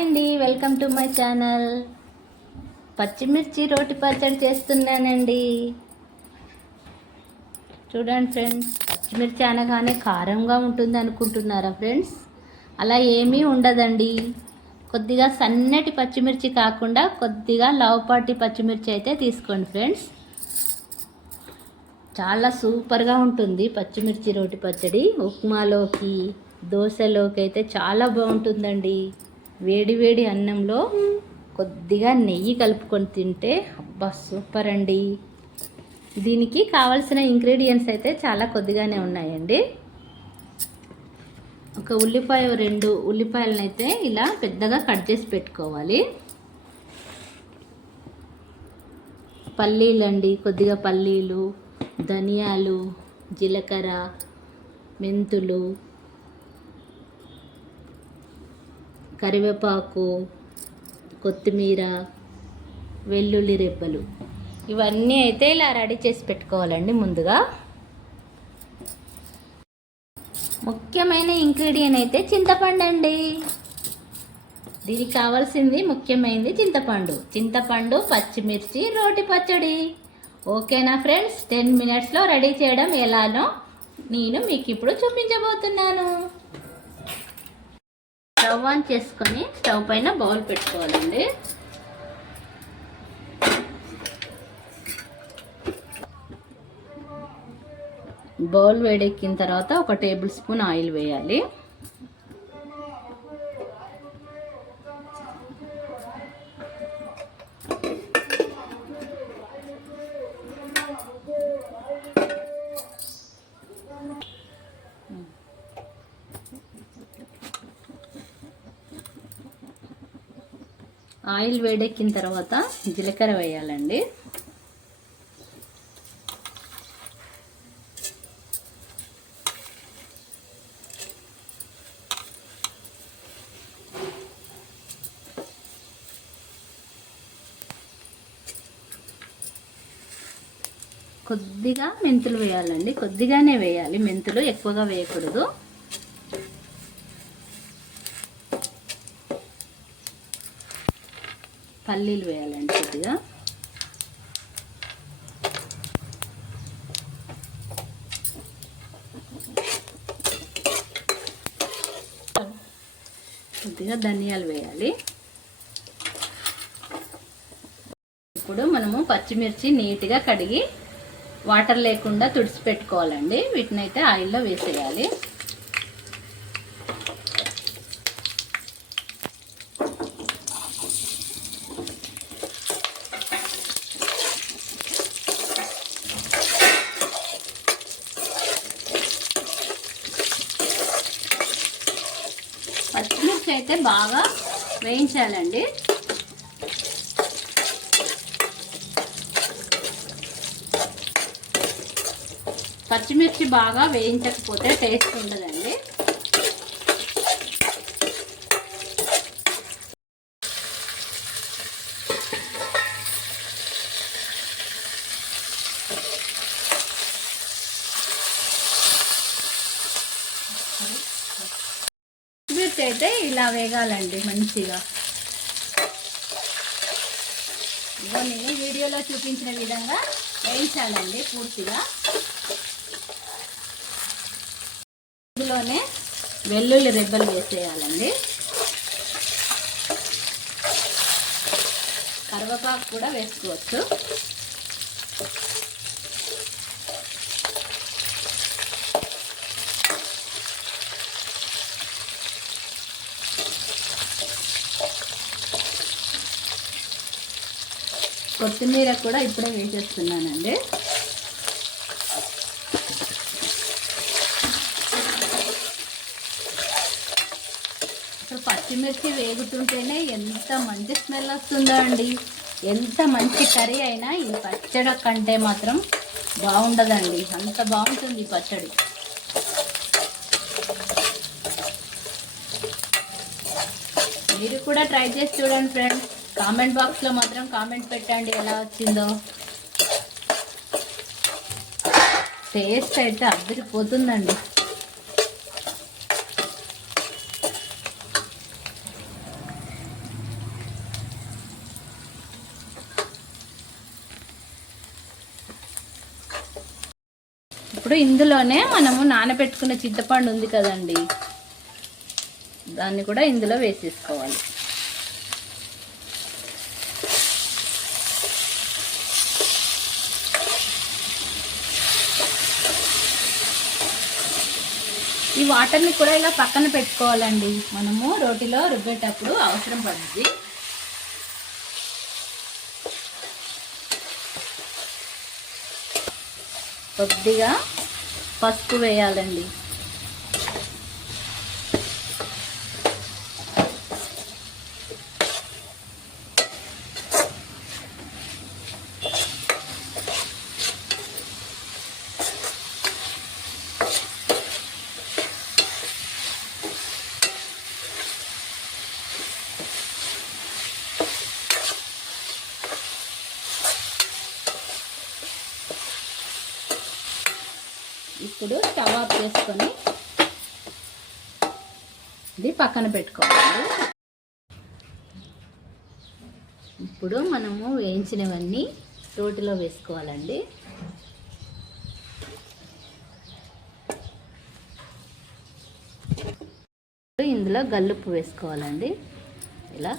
అండి, welcome to my channel. పచ్చిమిర్చి రోటి పచ్చడి చేస్తున్నానండి. చూడండి ఫ్రెండ్స్, పచ్చిమిర్చి అనగానే కారంగా ఉంటుంది అనుకుంటున్నారా ఫ్రెండ్స్? అలా ఏమీ ఉండదండి. కొద్దిగా సన్నటి పచ్చిమిర్చి కాకుండా కొద్దిగా లావుపాటి పచ్చిమిర్చి అయితే తీసుకోండి ఫ్రెండ్స్. చాలా సూపర్గా ఉంటుంది పచ్చిమిర్చి రోటి పచ్చడి. ఉప్మాలోకి, దోశలోకి అయితే చాలా బాగుంటుందండి. వేడి వేడి అన్నంలో కొద్దిగా నెయ్యి కలుపుకొని తింటే అబ్బా సూపర్ అండి. దీనికి కావాల్సిన ఇంగ్రీడియంట్స్ అయితే చాలా కొద్దిగానే ఉన్నాయండి. ఒక ఉల్లిపాయ, 2 ఉల్లిపాయలను అయితే ఇలా పెద్దగా కట్ చేసి పెట్టుకోవాలి. పల్లీలు అండి, కొద్దిగా పల్లీలు, ధనియాలు, జీలకర్ర, మెంతులు, కరివేపాకు, కొత్తిమీర, వెల్లుల్లి రెబ్బలు, ఇవన్నీ అయితే ఇలా రెడీ చేసి పెట్టుకోవాలండి. ముందుగా ముఖ్యమైన ఇంగ్రీడియంట్ అయితే చింతపండు అండి. దీనికి కావాల్సింది ముఖ్యమైనది చింతపండు, పచ్చిమిర్చి, రోటి పచ్చడి. ఓకేనా ఫ్రెండ్స్? 10 minutesలో రెడీ చేయడం ఎలానో నేను మీకు ఇప్పుడు చూపించబోతున్నాను. స్టవ్ ఆన్ చేసుకొని స్టవ్ పైన బౌల్ పెట్టుకోవాలండి. బౌల్ వేడెక్కిన తర్వాత 1 టేబుల్ స్పూన్ ఆయిల్ వేయాలి. ఆయిల్ వేడెక్కిన తర్వాత జీలకర్ర వేయాలండి. కొద్దిగా మెంతులు వేయాలండి. కొద్దిగానే వేయాలి మెంతులు, ఎక్కువగా వేయకూడదు. పల్లీలు వేయాలండి కొద్దిగా. కొద్దిగా ధనియాలు వేయాలి. ఇప్పుడు మనము పచ్చిమిర్చి నీట్గా కడిగి వాటర్ లేకుండా తుడిచి పెట్టుకోవాలండి. వీటిని అయితే ఆయిల్లో వేసేయాలి. పచ్చిమిర్చి అయితే బాగా వేయించాలండి. పచ్చిమిర్చి బాగా వేయించకపోతే టేస్ట్ ఉండదండి. పచ్చిమిర్చి అయితే ఇలా వేగాలండి మంచిగా. ఇదిగో నేను వీడియోలో చూపించిన విధంగా వేయించాలండి పూర్తిగా. ఇందులోనే వెల్లుల్లి రెబ్బలు వేసేయాలండి. కరివేపాకు కూడా వేసుకోవచ్చు. కొత్తిమీర కూడా ఇప్పుడే వేసేస్తున్నానండి. అసలు పచ్చిమిర్చి వేగుతుంటేనే ఎంత మంచి స్మెల్ వస్తుందో అండి. ఎంత మంచి కర్రీ అయినా ఈ పచ్చడి కంటే మాత్రం బాగుండదండి. అంత బాగుంటుంది ఈ పచ్చడి. మీరు కూడా ట్రై చేసి చూడండి ఫ్రెండ్స్. కామెంట్ బాక్స్లో మాత్రం కామెంట్ పెట్టండి ఎలా వచ్చిందో. టేస్ట్ అయితే అద్దరిపోతుందండి. ఇప్పుడు ఇందులోనే మనము నానబెట్టుకున్న చింతపండు ఉంది కదండి, దాన్ని కూడా ఇందులో వేసేసుకోవాలి. ఈ వాటర్ని కూడా ఇలా పక్కన పెట్టుకోవాలండి, మనము రోటిలో రుబ్బేటప్పుడు అవసరం పడుతుంది. కొద్దిగా పసుపు వేయాలండి. ఇప్పుడు స్టవ్ ఆఫ్ చేసుకొని ఇది పక్కన పెట్టుకోవాలి. ఇప్పుడు మనము వేయించినవన్నీ రోటిలో వేసుకోవాలండి. ఇందులో గల్లుప్పు వేసుకోవాలండి. ఇలా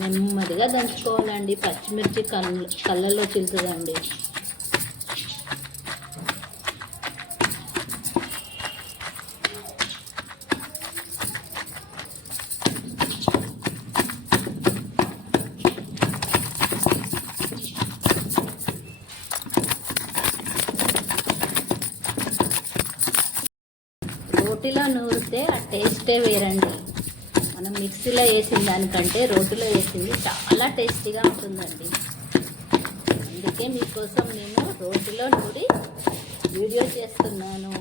నెమ్మదిగా దంచుకోవాలండి, పచ్చిమిర్చి కళ్ళల్లో చిలుతుందండి. రోటిలో నూరితే ఆ టేస్టే వేరండి. మనం మిక్సీలో వేసిన దానికంటే రోటిలో వేసింది చాలా టేస్టీగా ఉంటుందండి. అందుకే మీకోసం నేను రోటిలో నూరి వీడియో చేస్తున్నాను.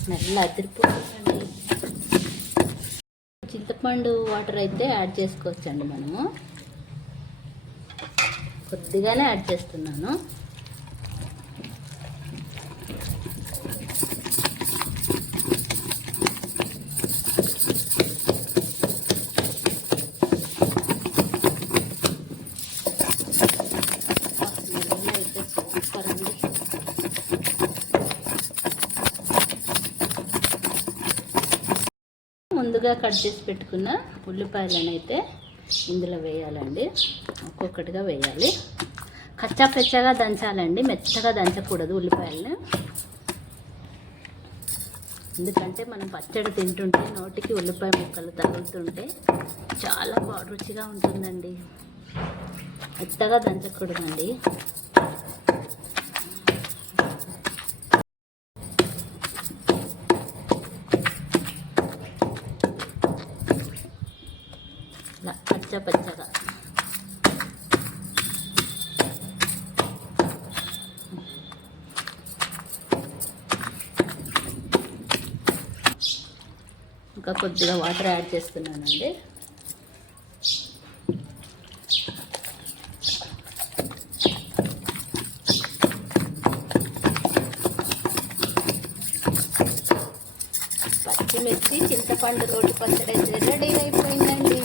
స్మెల్ అదిరిపోతుందండి. చింతపండు వాటర్ అయితే యాడ్ చేసుకోవచ్చండి. మనము కొద్దిగానే యాడ్ చేస్తున్నాను. ముందుగా కట్ చేసి పెట్టుకున్న ఉల్లిపాయలను అయితే ఇందులో వేయాలండి. ఒక్కొక్కటిగా వేయాలి. కచ్చా పెచ్చగా దంచాలండి, మెత్తగా దంచకూడదు ఉల్లిపాయలను. ఎందుకంటే మనం పచ్చడి తింటుంటే నోటికి ఉల్లిపాయ ముక్కలు తగులుతుంటే చాలా రుచిగా ఉంటుందండి. మెత్తగా దంచకూడదండి. ఇలా పచ్చగా ఇంకా కొద్దిగా వాటర్ యాడ్ చేస్తున్నానండి. పచ్చిమిర్చి చింతపండు రోటి పచ్చడి అయితే రెడీ అయిపోయిందండి.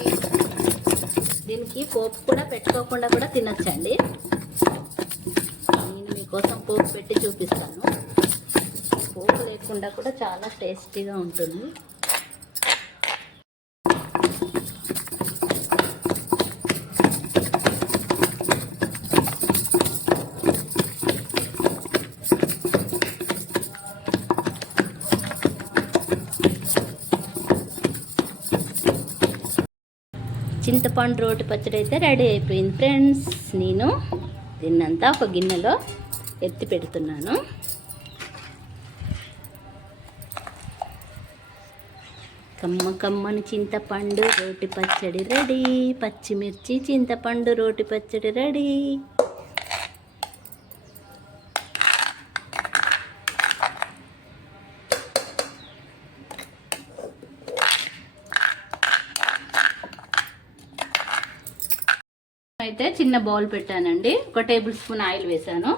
దీనికి పోపు కూడా పెట్టుకోకుండా కూడా తినొచ్చండి. నేను మీకోసం పోపు పెట్టి చూపిస్తాను. పోపు లేకుండా కూడా చాలా టేస్టీగా ఉంటుంది. చింతపండు రోటి పచ్చడి అయితే రెడీ అయిపోయింది ఫ్రెండ్స్. నేను దీన్నంతా ఒక గిన్నెలో ఎత్తి పెడుతున్నాను. కమ్మని చింతపండు రోటి పచ్చడి రెడీ. పచ్చిమిర్చి చింతపండు రోటి పచ్చడి రెడీ. అయితే చిన్న బౌల్ పెట్టానండి. 1 టేబుల్ స్పూన్ ఆయిల్ వేసాను.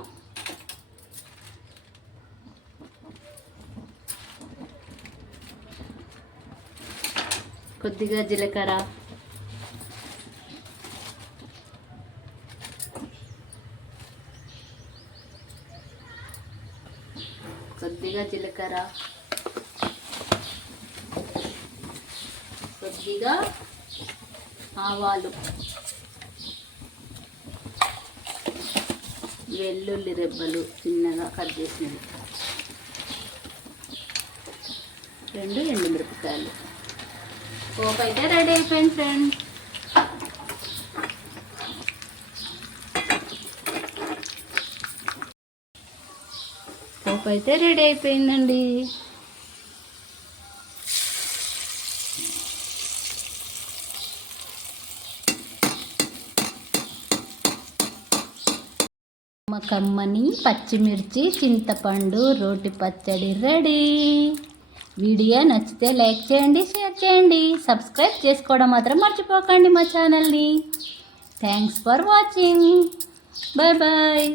కొద్దిగా జీలకర్ర, కొద్దిగా ఆవాలు, వెల్లుల్లి రెబ్బలు చిన్నగా కట్ చేసినవి, 2 ఎండుమిరపకాయలు. పోపు అయితే రెడీ అయిపోయింది ఫ్రెండ్స్. పోపు అయితే రెడీ అయిపోయిందండి. కమ్మని పచ్చిమిర్చి చింతపండు రోటి పచ్చడి రెడీ. వీడియో నచ్చితే లైక్ చేయండి, షేర్ చేయండి, సబ్స్క్రైబ్ చేసుకోవడం మాత్రం మర్చిపోకండి మా ఛానల్ని. Thanks for watching. Bye bye.